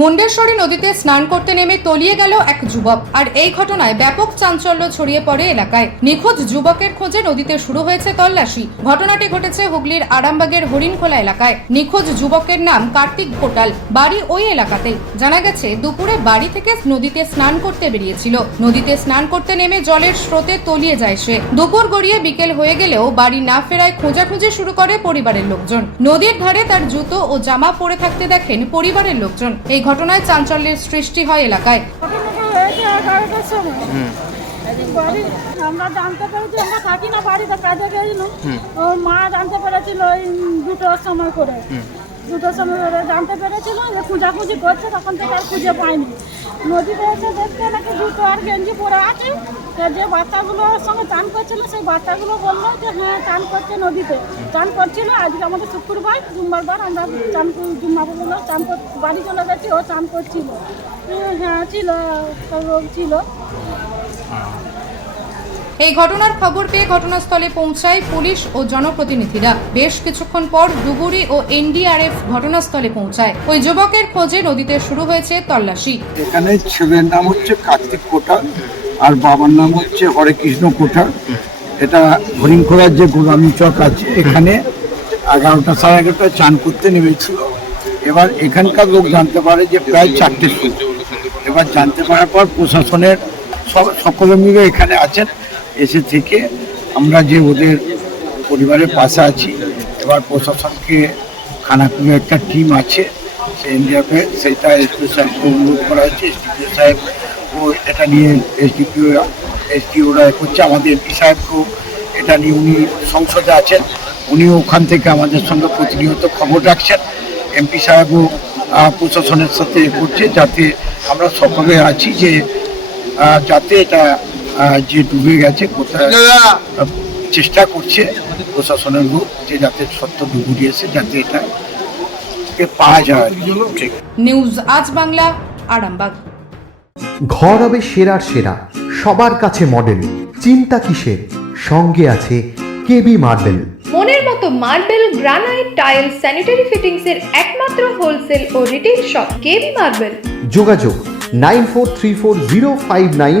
মুন্ডেশ্বরী নদীতে স্নান করতে নেমে তলিয়ে গেল এক যুবক। আর এই ঘটনায় ব্যাপক চাঞ্চল্য ছড়িয়ে পড়ে এলাকায়। নিখোঁজ যুবকের খোঁজে নদীতে শুরু হয়েছে তল্লাশি। ঘটনাটি ঘটেছে হুগলির আরামবাগের হরিণখোলা এলাকায়। নিখোঁজ যুবকের নাম কার্তিক কোটাল। বাড়ি ওই এলাকাতেই। জানা গেছে, দুপুরে বাড়ি থেকে নদীতে স্নান করতে বেরিয়েছিল। নদীতে স্নান করতে নেমে জলের স্রোতে তলিয়ে যায় সে। দুপুর গড়িয়ে বিকেল হয়ে গেলেও বাড়ি না ফেরায় খোঁজাখুঁজি শুরু করে পরিবারের লোকজন। নদীর ধারে তার জুতো ও জামা পরে থাকতে দেখেন পরিবারের লোকজন। এই ঘটনায় চাঞ্চল্যের সৃষ্টি হয় এলাকায়। আমরা জানতে পেরেছি আমরা থাকি না বাড়িতে কাজে গেছিলাম ও মা জানতে পেরেছিল ওই দুটোর সময় করে। দুটোর সময় জানতে পেরেছিল যে খুঁজাখুঁজি করছে, তখন থেকে আর খুঁজে পাইনি নদীতে এসে দেখতে নাকি জুতো আর গেঞ্জি পরে আছে যে বাচ্চাগুলোর সঙ্গে চান করছিল, সেই বাচ্চাগুলো বলল যে হ্যাঁ চান করছে নদীতে। চান করছিল, আজকে আমাদের শুক্রবার জুম্মারবার আমরা চান জুম্মা বলল চান বাড়ি চলে গেছি, ও চান করছিল। হ্যাঁ ছিল ছিল। এই ঘটনার খবর পেয়ে ঘটনাস্থলে পৌঁছায় পুলিশ ও জনপ্রতিনিধিরা। বেশ কিছুক্ষণ পর ডুবুরি ও এনডিআরএফ ঘটনাস্থলে পৌঁছায়। ওই যুবকের খোঁজে নদীতে শুরু হয়েছে তল্লাশি। এখানে ছেলের নাম হচ্ছে কার্তিক কোটাল আর বাবার নাম হচ্ছে হরে কৃষ্ণ কোটাল এটা হরিণখোলার যে গোলামী চক আছে, এখানে এগারোটা সাড়ে এগারোটায় চান করতে নেমেছিল। এবার এখানকার লোক জানতে পারে যে প্রায় চারটে এবার জানতে পারার পর প্রশাসনের সকলে মিলে এখানে আছেন। এসে থেকে আমরা যে ওদের পরিবারের পাশে আছি, এবার প্রশাসনকে খানাকুলে একটা টিম আছে, সেই ইন্ডিয়াকে সেটা এসপি সাহেবকে অনুরোধ করা হয়েছে এসডিপিও সাহেব ও এটা নিয়ে এসডিপিও এসডিওরা করছে, আমাদের এমপি সাহেবকেও এটা নিয়ে উনি সংসদে আছেন উনি ওখান থেকে আমাদের সঙ্গে প্রতিনিয়ত খবর রাখছেন এমপি সাহেবও প্রশাসনের সাথে করছে, যাতে আমরা সকলে আছি যে যাতে এটা যে ডুবে গেছে কোথায় চেষ্টা করছে প্রশাসনের লোক যে যাতে সত্য ডুবুরি এসে যাতে এটা পাওয়া যায়। নিউজ আজ বাংলা আরামবাগ। ঘর হবে সেরার সেরা সবার কাছে মডেল চিন্তা কিসের? সঙ্গে আছে কেবি মার্বেল মনের মতো marble granite tile sanitary fittings এর একমাত্র হোলসেল ও রিটেল শপ কেবি মার্বেল যোগাযোগ nine four three four zero five nine